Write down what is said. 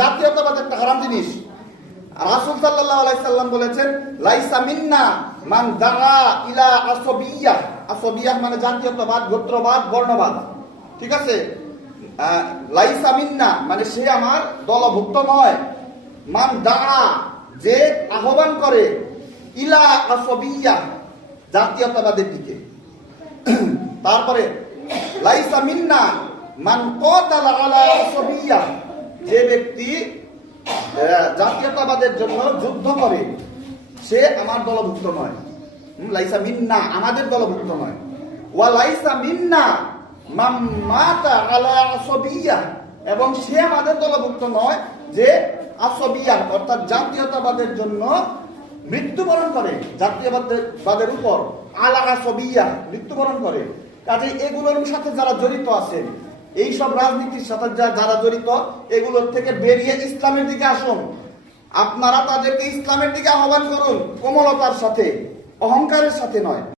জাতীয়তাবাদ একটা হারাম জিনিস। রাসূল সাল্লাল্লাহু আলাইহি সাল্লাম বলেছেন, লাইসা মিন্না মান দাআ ইলা আসবিয়্যাহ। আসবিয়্যাহ মানে জাতীয়তাবাদ, গোত্রবাদ, বর্ণবাদ। ঠিক আছে? লাইসা মিন্না মানে সে আমার দলভুক্ত নয়। মান দাআ যে আহ্বান করে, ইলা আসবিয়্যাহ জাতীয়তাবাদের দিকে। তারপরে লাইসা মিন্না মান কাতালা আলা আসবিয়্যাহ যে ব্যক্তি জাতীয়তাবাদের জন্য যুদ্ধ করে সে আমার দলভুক্ত নয়। লাইসা মিন্না আমাদের দলভুক্ত নয়। ওয়া লাইসা মিন্না মান মাতা আলা আসবিয়্যাহ এবং সে আমাদের দলভুক্ত নয় যে আসবিয়্যাহ অর্থাৎ জাতীয়তাবাদের জন্য মৃত্যুবরণ করে, জাতীয়তাবাদের উপর আলা আসবিয়্যাহ মৃত্যুবরণ করে। কাজে এগুলোর সাথে যারা জড়িত আছেন, এই সব রাজনীতির সাথে যারা জড়িত, এগুলোর থেকে বেরিয়ে ইসলামের দিকে আসুন। আপনারা তাদেরকে ইসলামের দিকে আহ্বান করুন, কোমলতার সাথে, অহংকারের সাথে নয়।